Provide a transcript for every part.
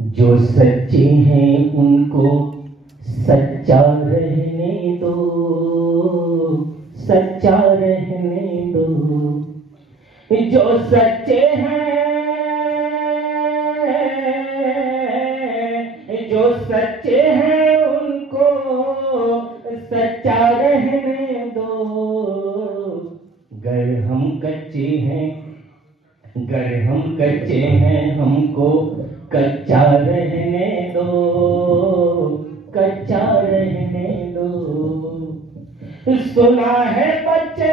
जो सच्चे हैं उनको सच्चा रहने दो, सच्चा रहने दो। जो सच्चे हैं, जो सच्चे हैं उनको सच्चा रहने दो। गर हम कच्चे हैं, गर हम कच्चे हैं, हमको कच्चा रहने दो, कच्चा रहने दो। सुना है बच्चे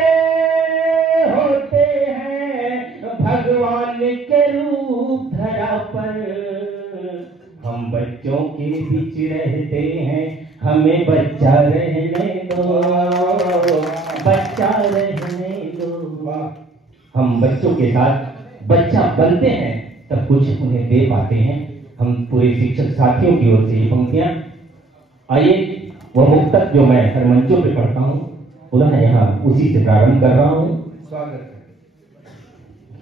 होते हैं भगवान के रूप धरा पर, हम बच्चों के बीच रहते हैं, हमें बच्चा रहने दो, बच्चा रहने दो। हम बच्चों के साथ बच्चा बनते हैं तब कुछ उन्हें दे पाते हैं। हम पूरे शिक्षक साथियों की ओर से ये पंक्तियां, आइए वह मुक्तक जो मैं हर मंचों पे पढ़ता हूँ पुनः यहाँ उसी से प्रारंभ कर रहा हूँ। स्वागत है।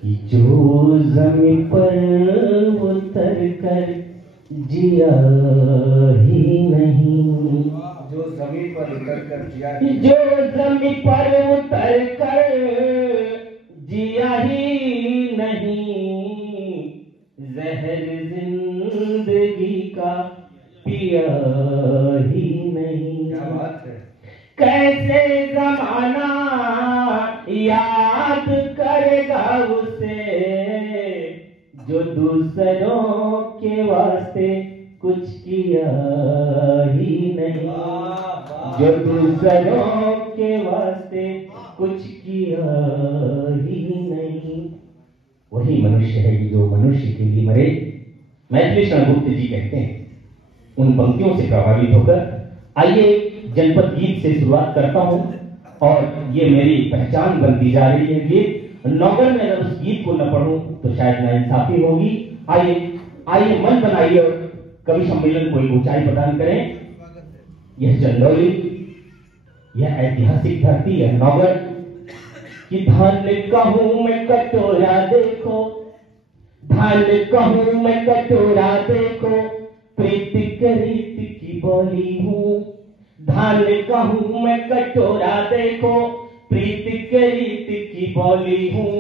कि जो जमीन पर उतर कर जिया ही नहीं, जो जमीन पर उतर कर जिया, जो जमीन पर उतर कर जिया ही नहीं, जहर जिंदगी का पिया ही नहीं। क्या बात है। कैसे जमाना याद करेगा उसे जो दूसरों के वास्ते कुछ किया ही नहीं, जो दूसरों के वास्ते कुछ किया ही नहीं। वही मनुष्य है कि जो मनुष्य के लिए मरे। मैथिली शरण गुप्त जी कहते हैं। उन पंक्तियों से प्रभावित होकर आइए जनपद गीत से शुरुआत करता हूं और ये मेरी पहचान बनती जा रही है। गीत नौकर में अगर उस गीत को न पढ़ूं तो शायद नाइंसाफी होगी। आइए आइए मन बनाइए और कवि सम्मेलन को एक ऊंचाई प्रदान करें। यह चंदौली, यह ऐतिहासिक धरती है नौगर कि धान कहूं मैं कटोरा देखो, धान कहूं मैं कटोरा देखो, प्रीत के रीत की बोली हूँ। धान कहूं मैं कटोरा देखो, प्रीत के रीत की बोली हूँ।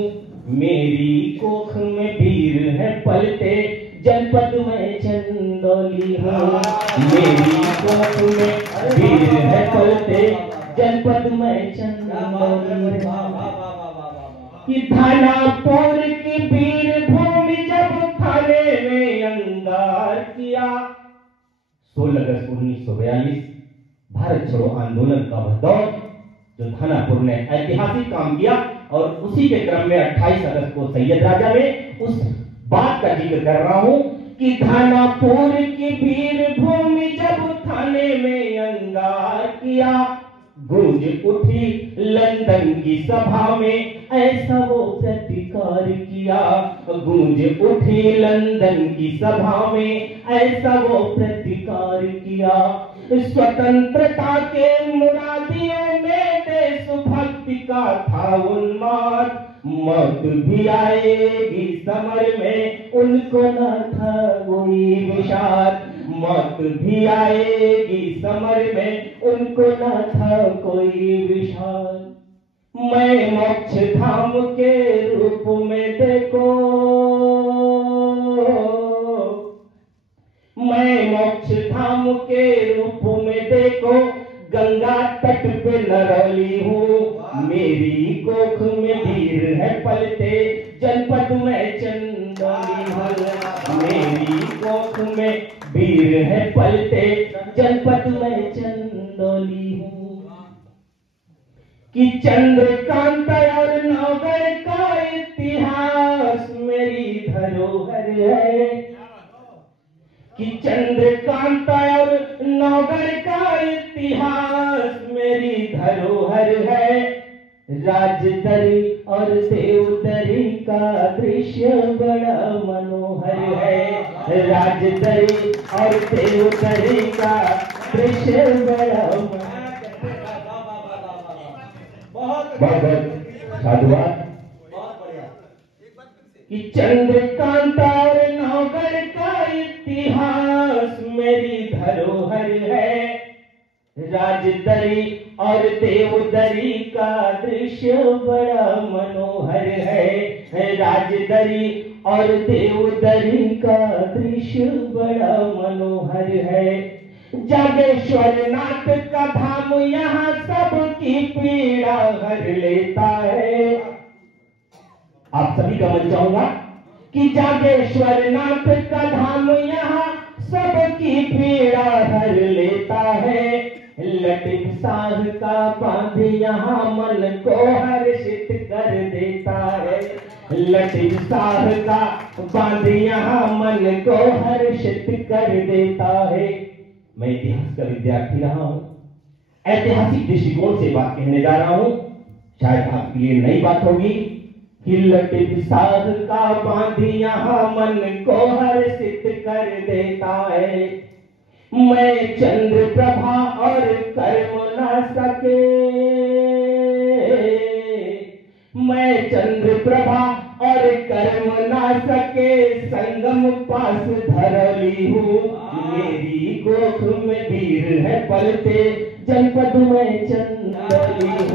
मेरी कोख में वीर है पलटे, जनपद में चंदौली हूँ। मेरी कोख में वीर है पलटे, जनपद में चंदौली हूँ। कि धानापुर की वीर भूमि जब थाने में अंगार किया। 16 अगस्त 1942 भारत छोड़ो आंदोलन का वह दौर जो धानापुर ने ऐतिहासिक काम किया और उसी के क्रम में 28 अगस्त को सैयद राजा में उस बात का जिक्र कर रहा हूं कि धानापुर की वीर भूमि जब थाने में अंगार किया। गूंज उठी लंदन की सभा में ऐसा वो प्रतिकार किया। गूंज उठी लंदन की सभा में ऐसा वो प्रतिकार किया। स्वतंत्रता के मुरादियों में देशभक्ति का था उन्माद। मौत भी आएगी समर में उनको न था कोई विषाद। मौत भी आएगी समर में उनको न था कोई विषाद। मैं मोक्ष धाम के रूप में देखो, मैं मोक्ष धाम के रूप में देखो, गंगा तट पे नरौली हूँ। मेरी कोख में वीर है पलटे, जनपद में चंदौली हूँ। मेरी कोख में वीर है पलटे, जनपद में चंदौली हूँ। कि चंद्रकांत और नौगर का इतिहास मेरी धरोहर है। कि चंद्रकांत और नौगर का इतिहास मेरी धरोहर है। राजदरी और देवदरी का दृश्य बड़ा मनोहर है। राजदरी और देवदरी का दृश्य बड़ा बहुत साधुवाद। कि चंद्रकांत और नौगढ़ का इतिहास मेरी धरोहर है। राजदरी और देवदरी का दृश्य बड़ा मनोहर है। राजदरी और देवदरी का दृश्य बड़ा मनोहर है। जागेश्वर नाथ का धाम यहाँ सबकी पीड़ा हर लेता है। आप सभी का मन चाहूंगा कि जागेश्वर नाथ का धाम यहाँ सबकी पीड़ा हर लेता है। लटिफ साह का बांध यहाँ मन को हर्षित कर देता है। लटिफ साह का बांध यहाँ मन को हर्षित कर देता है। मैं इतिहास का विद्यार्थी रहा हूं, ऐतिहासिक दृष्टिकोण से बात कहने जा रहा हूं। शायद आपके लिए नई बात होगी कि लटिफ साह का बांध यहाँ मन को हर्षित कर देता है। मैं चंद्र प्रभा और कर्म न सके, मैं चंद्र प्रभा और कर्म न सके संगम पास धरली हूँ। मेरी कोख में वीर है पलते जनपद में चंदौली हूँ।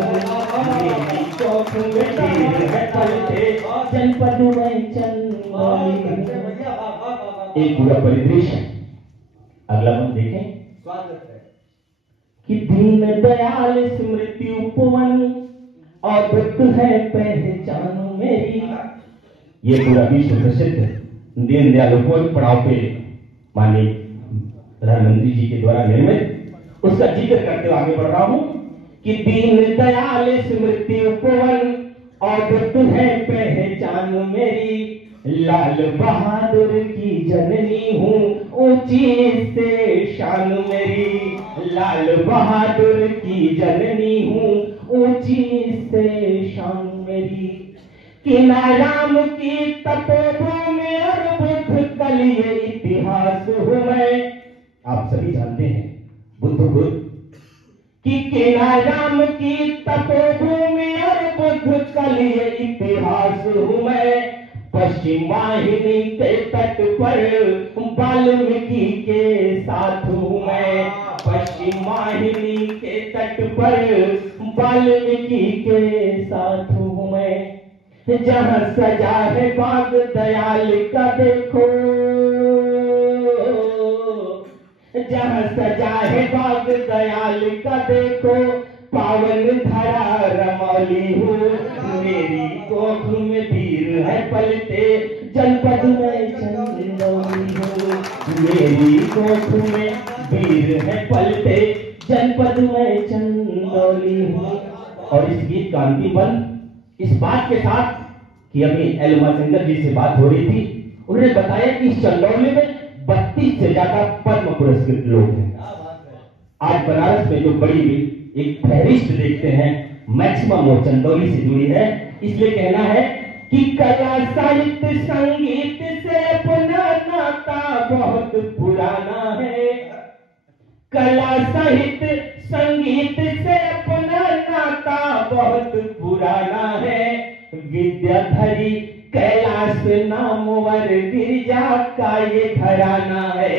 मेरी कोख में वीर है पलते जनपद में चंदौली हूँ। एक पूरा परिदृश्य अगला हम देखें। स्वागत है कि दीन दयाल स्मृति उपवन और बुद्ध है पहचान मेरी। ये पूरा विश्व प्रसिद्ध दीन दयाल उपवन पड़ाव पे माननीय प्रधानमंत्री जी के द्वारा निर्मित, उसका जिक्र करते हुए आगे बढ़ रहा हूं कि दीन दयाल स्मृति उपवन और बुद्ध है पहचान मेरी। लाल बहादुर की जननी हूँ ऊंची से शान मेरी। लाल बहादुर की जननी हूँ ऊंची से शान मेरी। किनाराम की तपोभूमि और बुद्ध कलिए इतिहास हूँ मैं। आप सभी जानते हैं बुद्ध कि किनाराम की तपोभूमि और बुद्ध कलिए इतिहास हूँ मैं। पश्चिम वाहिनी के तट पर वाल्मीकि के साथ हूँ मैं। पश्चिम वाहिनी के तट पर वाल्मीकि के साथ हूँ मैं। जहाँ सजा है बाग दयाल का देखो, जहाँ सजा है बाग दयाल का देखो, पावन धरा रमौली हूँ। मेरी कोख में वीर है पलते जनपद में चंदौली हूँ। मेरी कोख में वीर है पलते जनपद में चंदौली हूँ। और इस गीत का अंतिम बंद इस बात के साथ कि अभी एल उमाशंकर जी से बात हो रही थी, उन्होंने बताया कि इस चंदौली में 32 से ज्यादा पद्म पुरस्कृत लोग हैं। आज बनारस में जो बड़ी एक फहरिस्त देखते हैं, मैक्सिमम वो चंदौली से जुड़ी है। इसलिए कहना है कि कला साहित्य संगीत से अपना नाता बहुत पुराना है। कला साहित्य संगीत से अपना नाता बहुत पुराना है। विद्याधरी कैलाश नामवर गिरिजा का ये घराना है।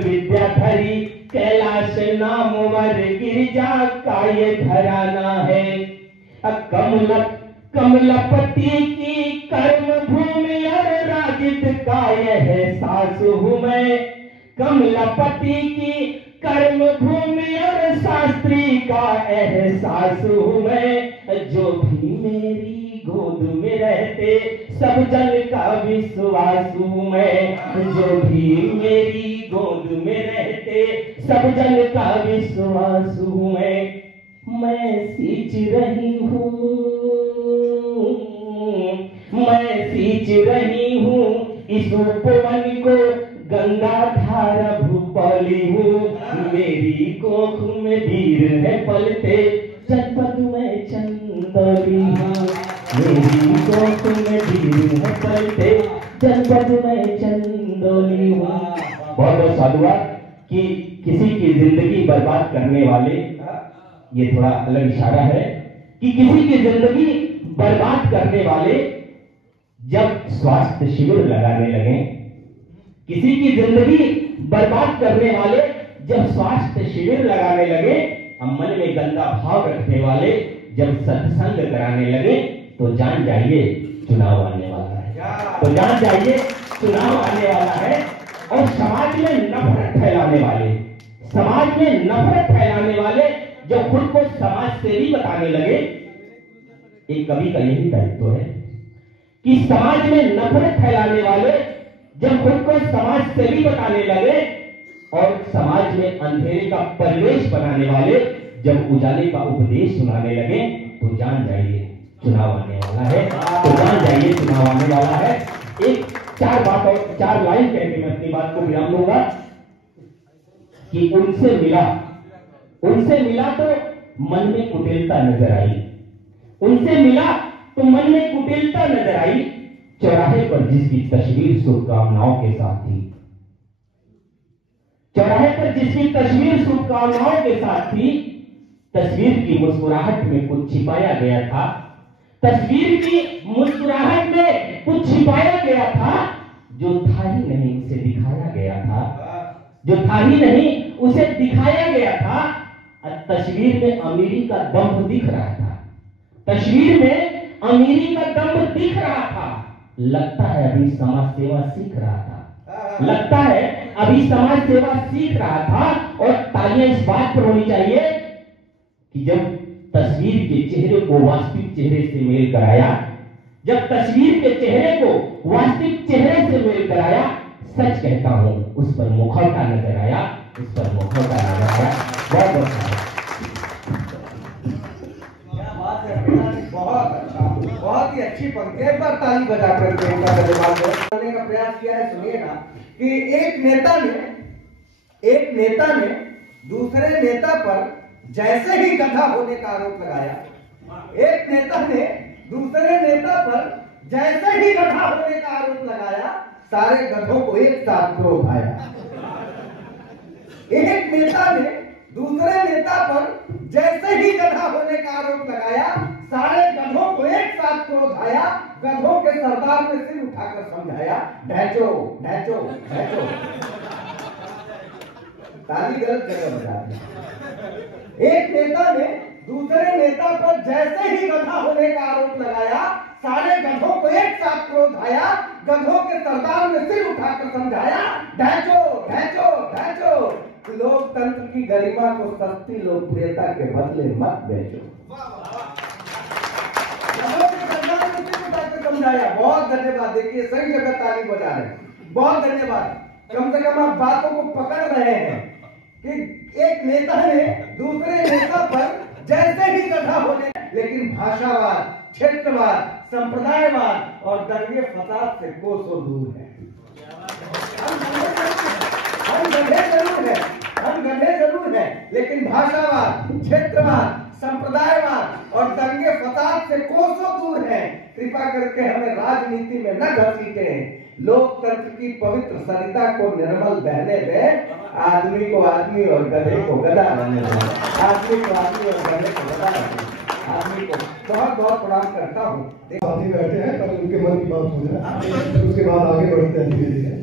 विद्याधरी कैलाश नामवर गिरिजा का ये घराना है। कमलपति की कर्म भूमि और राजित का यह सास हूँ मैं। कमलपति की कर्म भूमि और शास्त्री का एहसास हूँ मैं। जो भी मेरी गोद में रहते सब जन का विश्वास हूँ मैं। जो भी मेरी गोद में रहते सब जन का विश्वास हूँ मैं सींच रही हूँ, मैं सींच रही हूँ इस उपवन को गंगा धारा भूपाली हूँ। मेरी कोख में वीर है पलते जनपद में चंदौली हूँ। मेरी कोख में वीर है पलते जनपद में चंदौली हूँ। बहुत बहुत साधुवाद कि किसी की जिंदगी बर्बाद करने वाले, ये थोड़ा अलग इशारा है कि किसी की जिंदगी बर्बाद करने वाले जब स्वास्थ्य शिविर लगाने लगे, किसी की जिंदगी बर्बाद करने वाले जब स्वास्थ्य शिविर लगाने लगे, मन में गंदा भाव रखने वाले जब सत्संग कराने लगे, तो जान जाइए चुनाव आने वाला है। तो जान जाइए चुनाव आने वाला है। और समाज में नफरत फैलाने वाले, समाज में नफरत फैलाने वाले जब खुद को समाज सेवी बताने लगे, एक कवि का यही दायित्व है कि समाज में नफरत फैलाने वाले जब खुद को समाज सेवी बताने लगे और समाज में अंधेरे का परिवेश बनाने वाले जब उजाले का उपदेश सुनाने लगे, तो जान जाइए चुनाव आने वाला है। तो जान जाइए चुनाव आने वाला है। एक चार बात और 4 लाइन कह के मैं अपनी बात को विराम दूंगा कि उनसे मिला तो मन में कुटिलता नजर आई, उनसे मिला तो मन में कुटिलता नजर आई, चौराहे पर जिसकी तस्वीर शुभकामनाओं के साथ थी, चौराहे पर जिसकी तस्वीर शुभकामनाओं के साथ थी, तस्वीर की मुस्कुराहट में कुछ छिपाया गया था, तस्वीर की मुस्कुराहट में कुछ छिपाया गया था, जो था ही नहीं उसे दिखाया गया था, जो था ही नहीं उसे दिखाया गया था। तस्वीर में अमीरी का दम्भ दिख रहा था, तस्वीर में अमीरी का दम्भ दिख रहा था। लगता है अभी समाज सेवा सीख रहा था, लगता है अभी समाज सेवा सीख रहा था। और तालियां इस बात पर होनी चाहिए कि जब तस्वीर के चेहरे को वास्तविक चेहरे से मेल कराया, जब तस्वीर के चेहरे को वास्तविक चेहरे से मेल कराया, सच कहता हूं उस पर मुखौटा नजर आया, उस पर मुखौटा नजर आया। बहुत बहुत अच्छा, बहुत ही अच्छी पंक्ति है। एक बार ताली बजाकर करने का प्रयास किया है। सुनिएगा कि एक नेता ने दूसरे नेता पर जैसे ही गधा होने का आरोप लगाया, एक नेता ने दूसरे नेता पर जैसे ही गधा होने का आरोप लगाया, सारे गधों को एक साथ क्रोध आया। एक नेता ने दूसरे नेता पर जैसे ही गधा होने का आरोप लगाया, सारे गधों को एक साथ क्रोध आया। गधों के सरदार ने सिर उठाकर समझाया, ढैचो ढैचो ढैचो। ताली गलत जगह बजा दी। एक नेता ने दूसरे नेता पर जैसे ही गधा होने का आरोप लगाया, सारे गधों को एक साथ क्रोध आया। गधों के सरदार ने सिर उठाकर समझाया, ढैचो ढैचो ढैचो। लोकतंत्र की गरिमा को सस्ती लोकप्रियता के बदले मत बेचो। गधों के सरदार ने सिर उठाकर समझाया। बहुत धन्यवाद। देखिए सही जगह ताली बजा रहे हैं, बहुत धन्यवाद। कम से कम आप बातों को पकड़ रहे हैं कि एक नेता ने दूसरे नेता पर जैसे ही गधा होने, लेकिन भाषावाद, क्षेत्रवाद, संप्रदायवाद और दंगे फसाद से कोसों दूर है। हम गधे जरूर हैं, लेकिन भाषावाद, क्षेत्रवाद, संप्रदायवाद और दंगे फसाद से कोसों दूर हैं। कृपा करके हमें राजनीति में न घसीटें। लोकतंत्र की पवित्र सरिता को निर्मल बहने दें। आदमी को आदमी और गधे को गधा रहने दें। आदमी को आदमी और गधे को गधा रहने दें। आदमी को बहुत बहुत प्रणाम करता हूँ। साथी बैठे हैं, कल उनके मन की बात हो जाए, उसके बाद आगे बढ़ते हैं धीरे धीरे।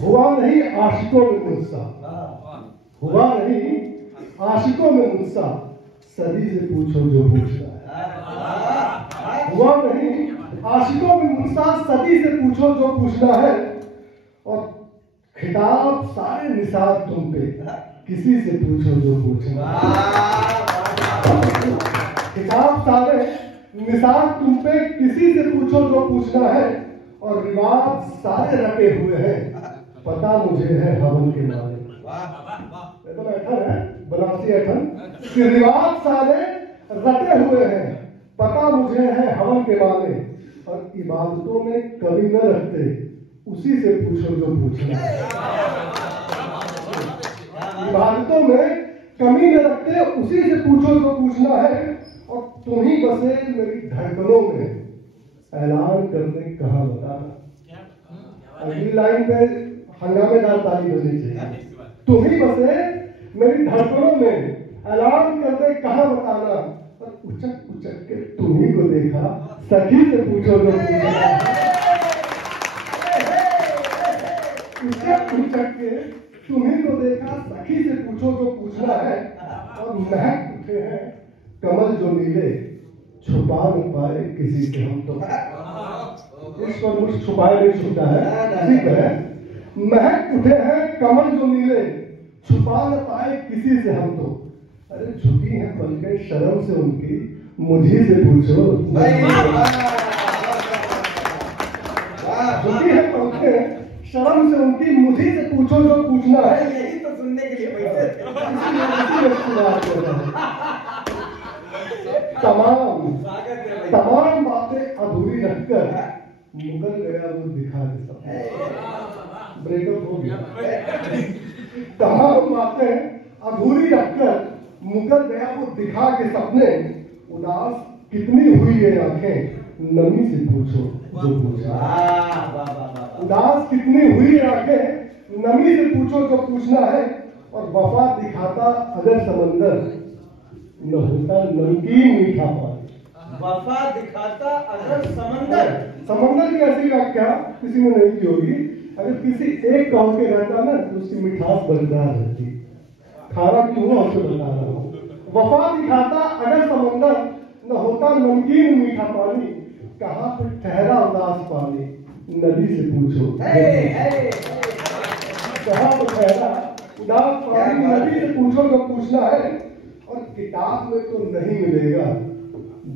हुआ नहीं आशिकों में मुझसा, हुआ नहीं आशिकों में मुझसा, सदी से पूछो जो पूछना है। हुआ नहीं आशिकों में मुझसा, सदी से पूछो जो पूछना है। और खिताब सारे निसार तुम पे, किसी से पूछो जो पूछना है। खिताब सारे निसार तुम पे, किसी से पूछो जो पूछना है। और रिवाज सारे रटे हुए हैं, पता मुझे है हवन के मारे। तो ऐठन है, बनारसी ऐठन कि रिवाज सारे रटे हुए हैं, पता मुझे है हवन के मारे। और इबादतों में कमी न रखते, उसी से पूछो जो पूछना है। इबादतों में कमी न रखते, उसी से पूछो जो पूछना है। और तुम ही बसे मेरी धड़कनों में, ऐलान करने कहाँ बताना। अगली लाइन पे हंगामेदार ताली बजनी चाहिए। तुम ही बसे मेरी धड़कनों में, ऐलान करने कहाँ बताना। और उचक उचक के तुम्ही को देखा, सखी से पूछो जो पूछना है। उससे पूछ के तुम्हें को देखा, सखी से पूछो जो पूछना है। और महक उठे हैं कमल जो नीले, छुपा न पाए किसी से हम तो। इस पर मुझ छुपाए नहीं छूटा है, ठीक है। महक उठे हैं कमल जो नीले, छुपा न पाए किसी से हम तो। अरे झुकी है पलकें शर्म से उनकी, मुझे से पूछो। झुकी है पलकें शर्म से उनकी, मुझे से पूछो जो पूछना है। यही तो सुनने के लिए बैठे थे। तमाम बातें अधूरी रखकर मुकर गया वो दिखा के सब। ब्रेकअप हो गया। तमाम बातें अधूरी रखकर मुकर गया वो दिखा के सपने। उदास कितनी हुई ये आंखें, नमी से पूछो जो पूछा। उदास कितनी हुई आंखें, नमी से पूछो जो पूछना है। और वफा दिखाता अगर समंदर, न होता नमकीन मीठा पानी। वफा दिखाता अगर समंदर। समंदर की ऐसी व्याख्या किसी ने नहीं की होगी। अगर किसी एक गांव के रहता ना तो उसकी मिठास बरकरार रहती। खारा क्यों हुआ आपको बता रहा हूँ। वफा दिखाता अगर समंदर, न होता नमकीन मीठा पानी। कहाँ पे ठहरा उदास पानी, नदी से पूछो। कहाँ पे ठहरा उदास पानी, नदी से पूछो जो पूछना है। और किताब में तो नहीं मिलेगा,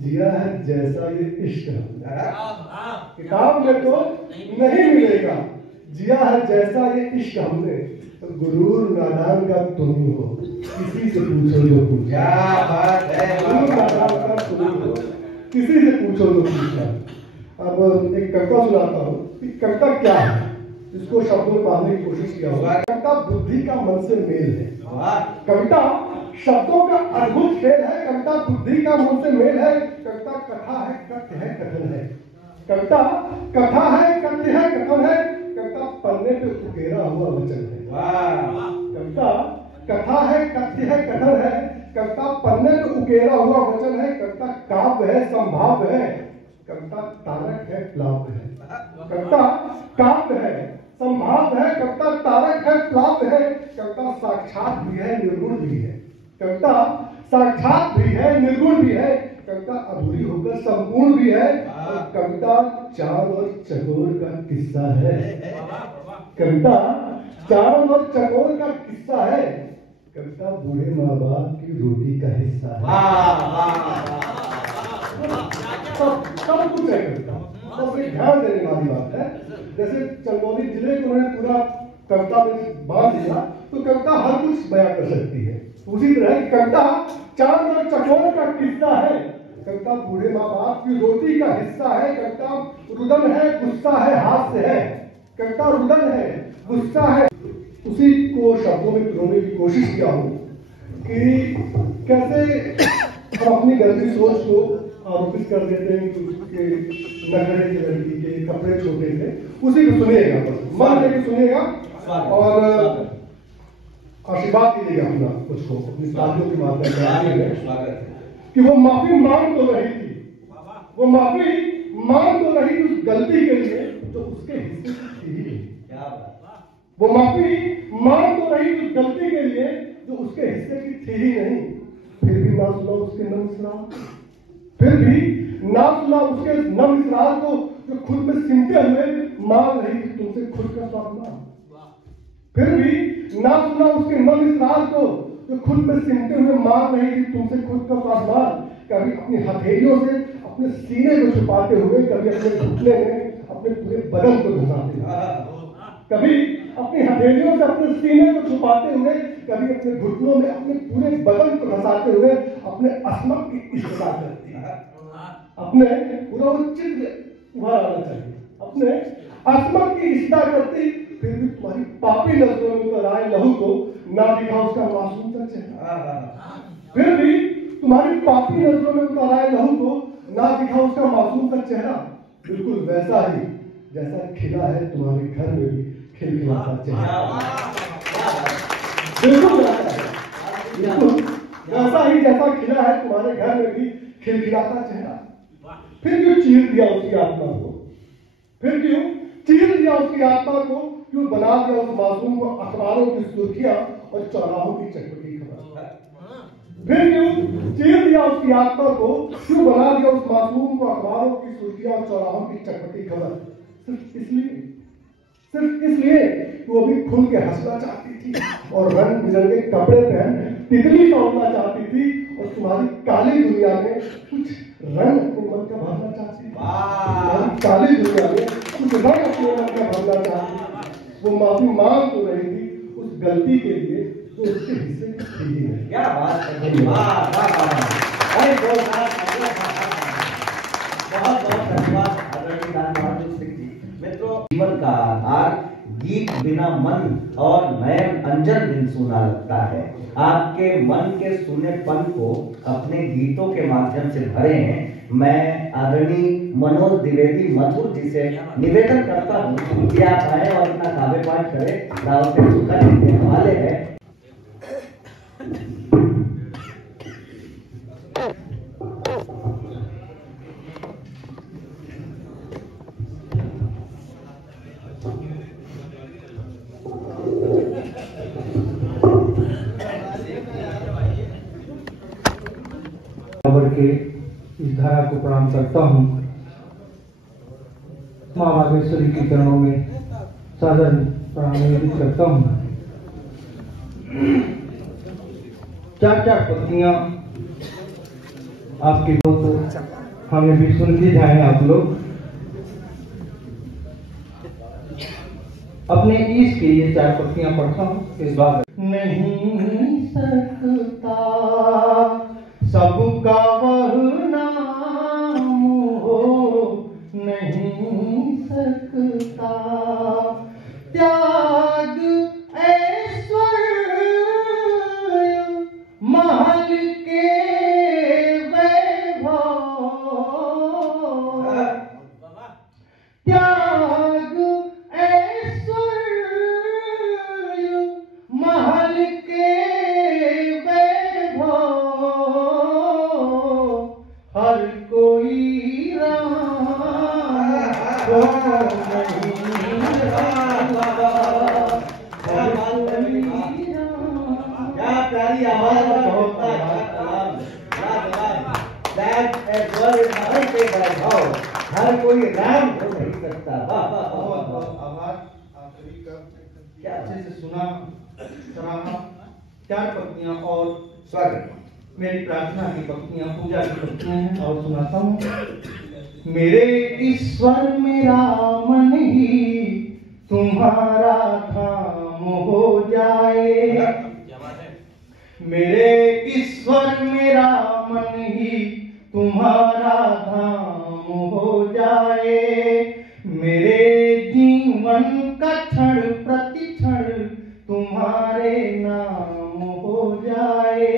जिया है जैसा ये इश्क हमने। किताब में तो नहीं मिलेगा, जिया है जैसा ये इश्क हमने। तो गुरूर नादान का तुम ही हो, किसी से पूछो जो पूछो। क्या बात है। गुरूर नादान का तुम ही हो, किसी से पूछो जो पूछना। अब एक कविता सुनाता हूँ कि कविता क्या है, इसको शब्दों में बांधने की कोशिश किया होगा। कविता बुद्धि का मन से मेल है। कविता शब्दों का अद्भुत खेल है। कविता बुद्धि का मन से मेल है। कविता कथा है, कथ्य है, कथन है। कविता कथा है, कथ्य है, कथन है। कविता पन्ने पे उकेरा हुआ वचन है। कविता कथा है, कथ्य है, कथन है। कविता पन्ने पे उकेरा हुआ वचन है। कविता काव्य है, संभाव्य है। कविता तारक है, प्लाव्य है। कविता काव्य है, संभाव्य है। कविता तारक है, प्लाव्य है। कविता साक्षात भी है, निर्गुण भी है। कविता साक्षात भी है, निर्गुण भी है। कविता अधूरी होकर संपूर्ण भी है। और कविता चांद और चकोर का किस्सा है। कविता चांद और चकोर का किस्सा है। कविता बूढ़े माँ बाप की रोटी का हिस्सा है। सब कुछ है कविता। बस एक ध्यान देने वाली बात है। जैसे चंदौली जिले को उन्होंने पूरा कविता में बांध दिया, तो कविता हर कुछ बयां कर सकती है। उसी तरह कविता चांद और चकोर का किस्सा है। कविता बूढ़े माँ बाप की रोटी का हिस्सा है। कविता रुदन है, गुस्सा है, हास्य है। कविता रुदन है, गुस्सा है। उसी को शब्दों में पिरोने की कोशिश किया हूँ कि कैसे हम अपनी गंदी सोच को आरोपित कर देते हैं कि उसके नखरे की लड़की के कपड़े छोटे थे। उसी को सुनिएगा, बस मन लेके सुनिएगा और आशीर्वाद दीजिएगा अपना उसको, अपनी तालियों के माध्यम कि वो माफी मांग तो रही थी। वो माफी मांग तो रही थी उस गलती के लिए जो उसके हिस्से की थी। वो माफी मांग तो रही थी उस गलती के लिए जो उसके हिस्से की थी ही नहीं। फिर भी ना सुना उसके नम इसरार, फिर भी ना सुना उसके नम इसरार को जो खुद में सिमटे हुए मांग रही थी तुमसे खुद का स्वाभिमान। फिर भी ना सुना उसके नम इसरार को जो खुद में सिमटे हुए मांग रही थी तुमसे खुद का स्वाभिमान। कभी अपनी हथेलियों से अपने सीने को छुपाते हुए, कभी अपने घुटने में अपने पूरे बदन को घुसाते हुए, कभी अपनी हथेलियों से अपने सीने को छुपाते हुए, कभी अपने घुटनों में अपने पूरे बदन को घसाते हुए अपने अस्मक की इष्टता करती है। अपने पूरा वो चित्र उभार आना चाहिए। अपने अस्मक की इष्टता करती, फिर भी तुम्हारी पापी नजरों में तो राय लहू को ना दिखा उसका मासूम सा चेहरा। फिर भी तुम्हारी पापी नजरों में तो राय लहू को ना दिखा उसका मासूम सा चेहरा। बिल्कुल वैसा ही जैसा खिला है तुम्हारे घर में भी खिलखिलाता चेहरा। बिल्कुल वैसा है, बिल्कुल वैसा ही जैसा खिला है तुम्हारे घर में भी खिलखिलाता चेहरा। फिर भी चीर दिया उसकी आत्मा को? फिर क्यों चीर दिया उसकी आत्मा को? क्यों बना दिया उस मासूम को अखबारों की सुर्खियां और चौराहों की चटपटी खबर? फिर क्यों चीर दिया उसकी आत्मा को? क्यों बना दिया उस मासूम को अखबारों की सुर्खियां और चौराहों की चटपटी खबर? सिर्फ इसलिए कि वो भी खुल के हंसना चाहती थी और रंग बिरंगे कपड़े पहन तितली तोड़ना चाहती थी और तुम्हारी काली दुनिया में कुछ रंग अपने मन का भरना चाहती थी। तुम्हारी काली दुनिया में कुछ रंग अपने मन का भरना चाहती थी। वो माफी मांग तो रही थी उस गलती के लिए जो उसके हिस्से की थी ही नहीं। क्या बात है, वाह वाह वाह, अरे बहुत बहुत धन्यवाद आदरणीय दान बहादुर सिंह जी। मित्रों, जीवन का आधार गीत बिना मन और नयन अंजन बिन सुना लगता है। आपके मन के सुनेपन को अपने गीतों के माध्यम से भरे हैं। मैं आदरणीय मनोज द्विवेदी मधुर जी से निवेदन करता हूँ कि आप आए और अपना काव्य पाठ करें। रावत सुखा जी के हवाले है। के इस धारा को प्रणाम करता हूँ। माँ बागेश्वरी के चरणों में सादर प्रणाम निवेदित करता हूँ। चार चार पत्तियां आपके दोस्त हमें भी सुन के जाए। आप लोग अपने ईश के लिए चार पत्तियां पढ़ता हूँ। इस बात नहीं सकता सबका वह नाम हो, नहीं सकता त्याग ऐश्वर्य महल के वैभव, त्याग ऐश्वर्य महल के हर कोई क्या प्यारी आवाज हर कोई राम हो नहीं सकता। आभार आप सभी का, क्या अच्छे से सुना सराहा। चार पत्तियां और स्वागत। मेरी प्रार्थना की पत्तियां पूजा की पत्तियां हैं और सुनाता हूँ। मेरे ईश्वर मेरा मन ही तुम्हारा धाम हो जाए, मेरे ईश्वर मेरा मन ही तुम्हारा धाम हो जाए, मेरे जीवन का क्षण प्रति क्षण तुम्हारे नाम हो जाए,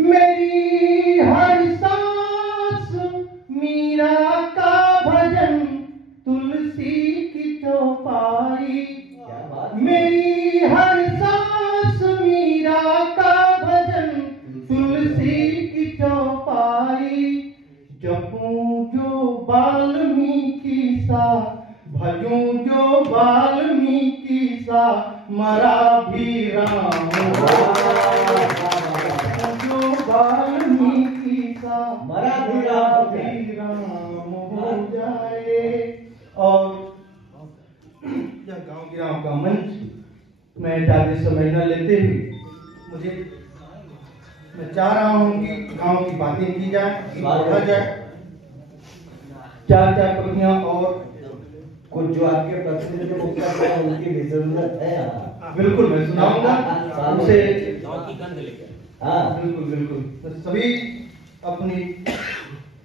मेरी हर सांस मीरा का भजन तुलसी की चौपाई, मेरी हर सांस मीरा का भजन तुलसी की चौपाई, जपूं जो वाल्मीकि सा भजूं जो वाल्मीकि सा मरा भी राम वाल्मीकि सा मरा भी राम हो जाए। और यह गांव गिराव का मंच मैं ज्यादा समय न लेते हुए मैं चाह रहा हूँ कि गांव की बातें की जाए, पढ़ा जाए। चार चार पत्तियां और कुछ जो आपके प्रतिनिधि उनकी भी जरूरत है। बिल्कुल मैं सुनाऊंगा उसे। हाँ बिल्कुल बिल्कुल, तो सभी अपनी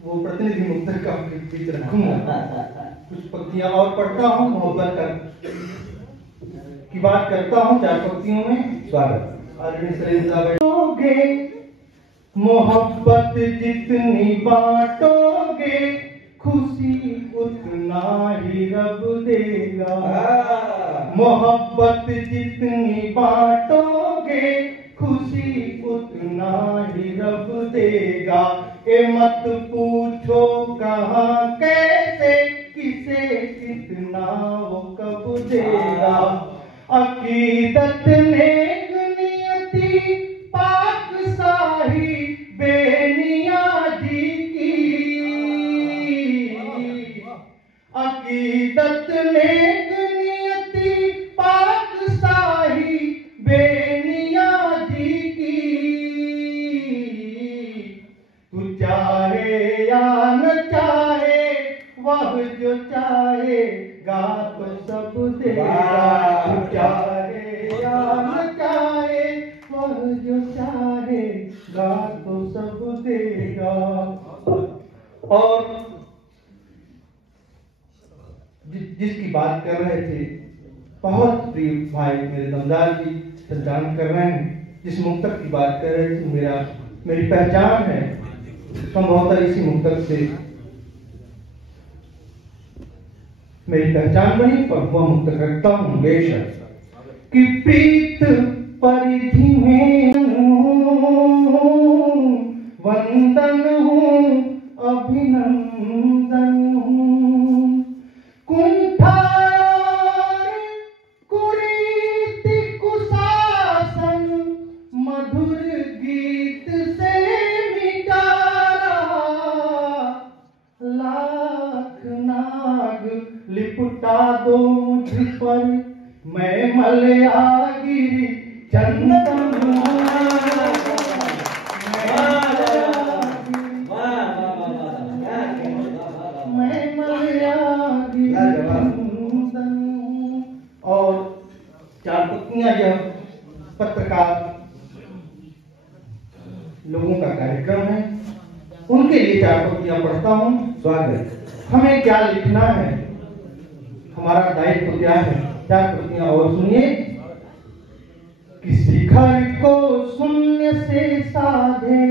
वो प्रतिनिधि मुद्दा का बीच रखूंगा। कुछ पत्तियां और पढ़ता हूँ, मोहब्बत की बात करता हूँ। चार पत्तियों में स्वागत। मोहब्बत जितनी बांटोगे खुशी उतना ही रब देगा, मोहब्बत जितनी बांटोगे खुशी उतना ही रब देगा। ए मत पूछो कहाँ कहाँ कैसे किसे कितना वो कब देगा। अकीदत नेक नियति पाक शाही बेनियाजी की। अकीदत नेक नियति पाक शाही बेनियाजी की। तू चाहे या न चाहे वह जो चाहेगा तो सब देगा। तू चाहे या न चाहे वह जो चाहेगा तो सब देगा। और जिसकी बात कर रहे थे बहुत प्रिय भाई मेरे दमदार जी संचालन कर रहे हैं, जिस मुक्तक की बात कर रहे थे मेरी पहचान है संभवतः इसी मुक्तक से मेरी पहचान बनी पर वह मुक्त करता हूँ बेशक कि प्रीत परिधि में वंदन हूँ अभिनंदन हूँ। कुंठार कुरीति कुशासन मधुर गीत से मिटारा। लाख नाग लिपटा दो मुझ पर मैं मलयागिरी चंदन मैं मलयागिरी चंदन। और चार पत्नियां यह पत्रकार लोगों का कार्यक्रम है, उनके लिए चार पत्नियां पढ़ता हूँ। स्वागत। हमें क्या लिखना है, हमारा दायित्व क्या है। चार पत्नियां और सुनिए कि शिखर को शून्य से साधे,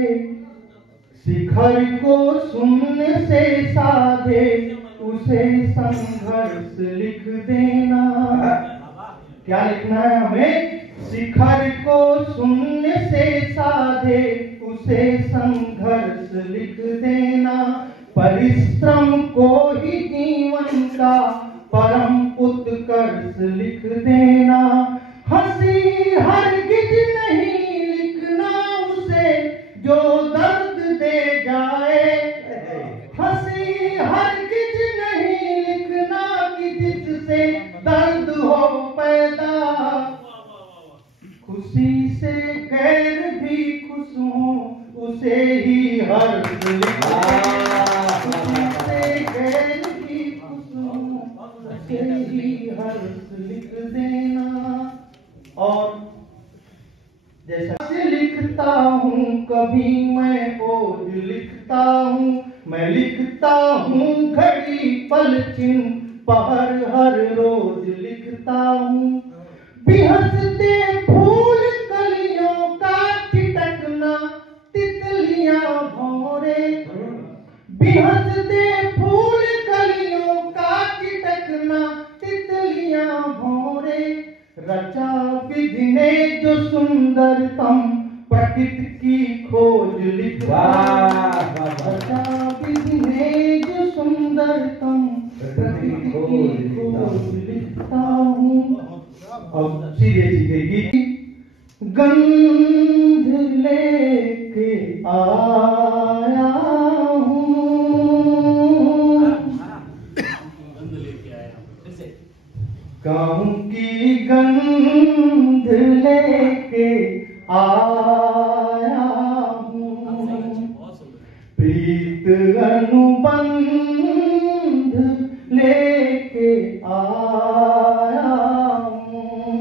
शिखर को शून्य से साधे उसे संघर्ष लिख देना। क्या लिखना है हमें? शिखर को शून्य से साधे उसे संघर्ष लिख देना। परिश्रम को ही जीवन का परम उत्कर्ष लिख देना। हंसी हरगिज नहीं लिखना उसे जो दर्द दे जाए। हंसी हरगिज नहीं लिखना कि जिससे दर्द हो पैदा। खुशी से गैर भी खुश हो उसे ही हर्ष लिखना। खुशी से गैर भी खुश हो उसे ही हर्ष लिख देना। और जैसा से लिखता हूँ कभी मैं ओज लिखता हूँ, मैं लिखता हूँ घड़ी पल चिन्ह पहर हर रोज लिखता हूँ। बिहसते फूल कलियों का छिटकना तितलियां भौरे। बिहसते फूल कलियों का छिटकना तितलियां भौरे। रचा विधि ने जो सुंदरतम प्रकृति की खोज लिखा। रचा विधि ने जो सुंदरतम प्रकृति की खोज लिखता हूँ। अब सीधे सीधे गीत। गंध लेके आया हूँ, गाँव की गंध लेके आया हूँ। प्रीत अनुबंध लेके आया हूँ।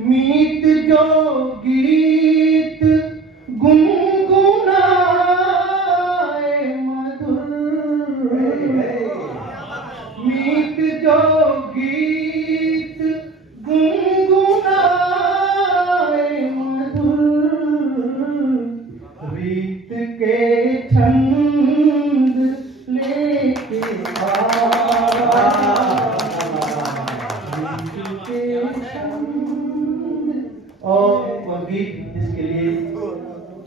मीत जो गीत गुनगुनाए मधुर। मीत जो गीत गुनगुनाए मधुर। रीत के छंद लेके और वह गीत जिसके लिए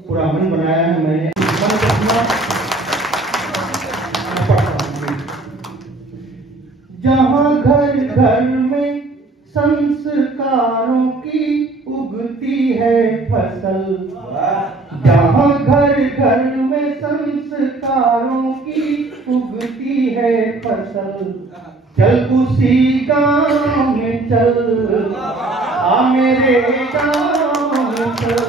पूरा मन बनाया है मैंने। घर में संस्कारों की उगती है फसल। जहाँ घर घर में संस्कारों की उगती है फसल, चल उसी गाँव में चल, आ मेरे गाँव में चल।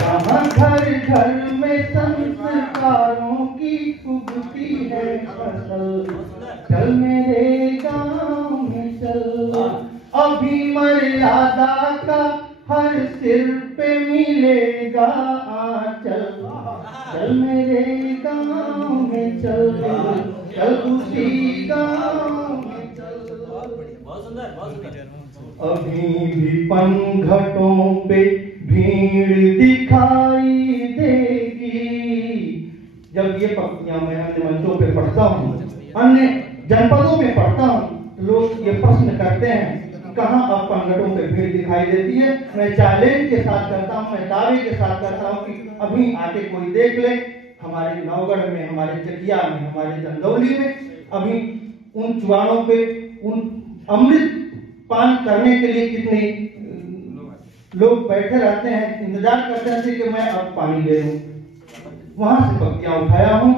जहाँ घर घर में संस्कारों की उगती है फसल, चल मेरे गाँव में चल। अभी मर्यादा का हर सिर पे मिलेगा आंचल, चल मेरे गाँव में चल, चल उसी गाँव में चल। अभी भी पनघटों पे भीड़ दिखाई देगी। जब ये पंक्तियां मैं अन्य मंचों पे पढ़ता हूँ, अन्य जनपदों में पढ़ता हूँ, लोग ये प्रश्न करते हैं कहाँ अब पनघटों पे भीड़ दिखाई देती है। मैं चैलेंज के साथ करता हूँ, मैं दावे के साथ करता हूँ कि अभी आके कोई देख ले, हमारे नौगढ़ में, हमारे चकिया में, हमारे चंदौली में अभी उन चुवाड़ों पे उन अमृत पान करने के लिए कितने लोग बैठे रहते हैं, इंतजार करते हैं कि मैं अब पानी ले लूं। वहां से पक्तियां उठाया हूँ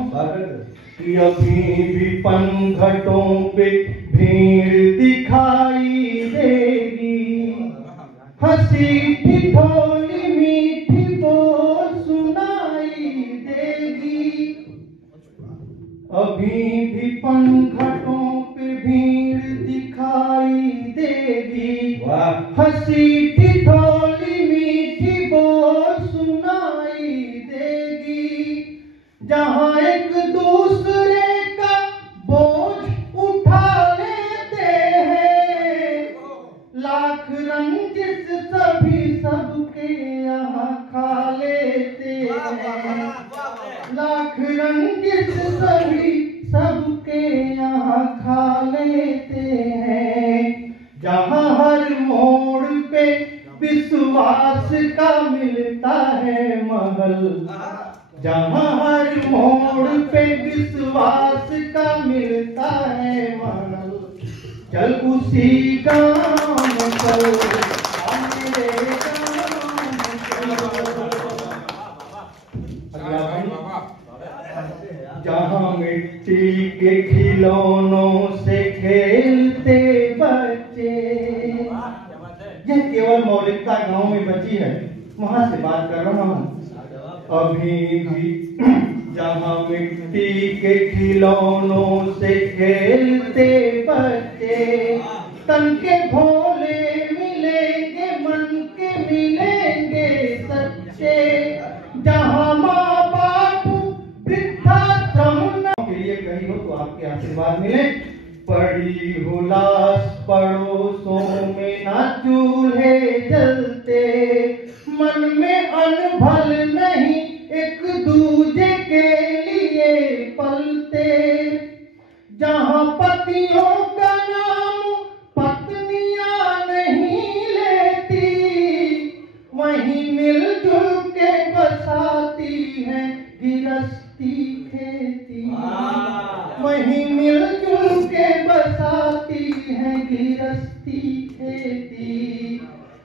कि अभी भी पनघटों पे भीड़ दिखाई देगी, हंसी ठिठोली मीठी बोल सुनाई देगी। अभी भी पनघटों पे भीड़ दिखाई देगी, हंसी ठिठोली मीठी बोल सुनाई देगी। जहाँ एक दूसरे का बोझ उठा लेते हैं, लाख रंजिश सभी सबके यहाँ खा लेते हैं, लाख रंजिश सभी सबके यहाँ खा लेते हैं। जहाँ हर मोड़ पे विश्वास का मिलता है महल, जहाँ हर मोड़ पे विश्वास का मिलता है महल, चल उसी गाँव में चल, मेरे गाँव में चल। जहाँ मिट्टी के खिलौनों से खेलते बच्चे, यह केवल मौलिकता गांव में बची है, वहां से बात कर रहा हूँ। अभी भी जहाँ मिट्टी के खिलौनों से खेलते बच्चे, तन के भोले मिलेंगे मन के मिलेंगे सच्चे। जहाँ माँ बाप वृद्धाश्रम के लिए कही हो तो आपके आशीर्वाद मिले। पड़ी हो लाश पड़ोसों में ना चूल्हे जलते, मन में अनभल नहीं एक दूजे के लिए पलते। जहाँ पतियों का नाम पत्नियां नहीं लेती, वहीं मिलजुल के बसाती है गिरस्ती खेती, वहीं मिलजुल के बसाती है गिरस्ती खेती।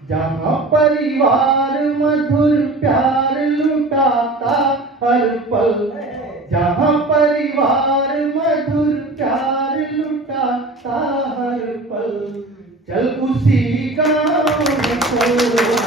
जहाँ परिवार मधुर प्यार लुटाता हर पल, जहाँ परिवार मधुर प्यार लुटाता हर पल, चल उसी गाँव में चल।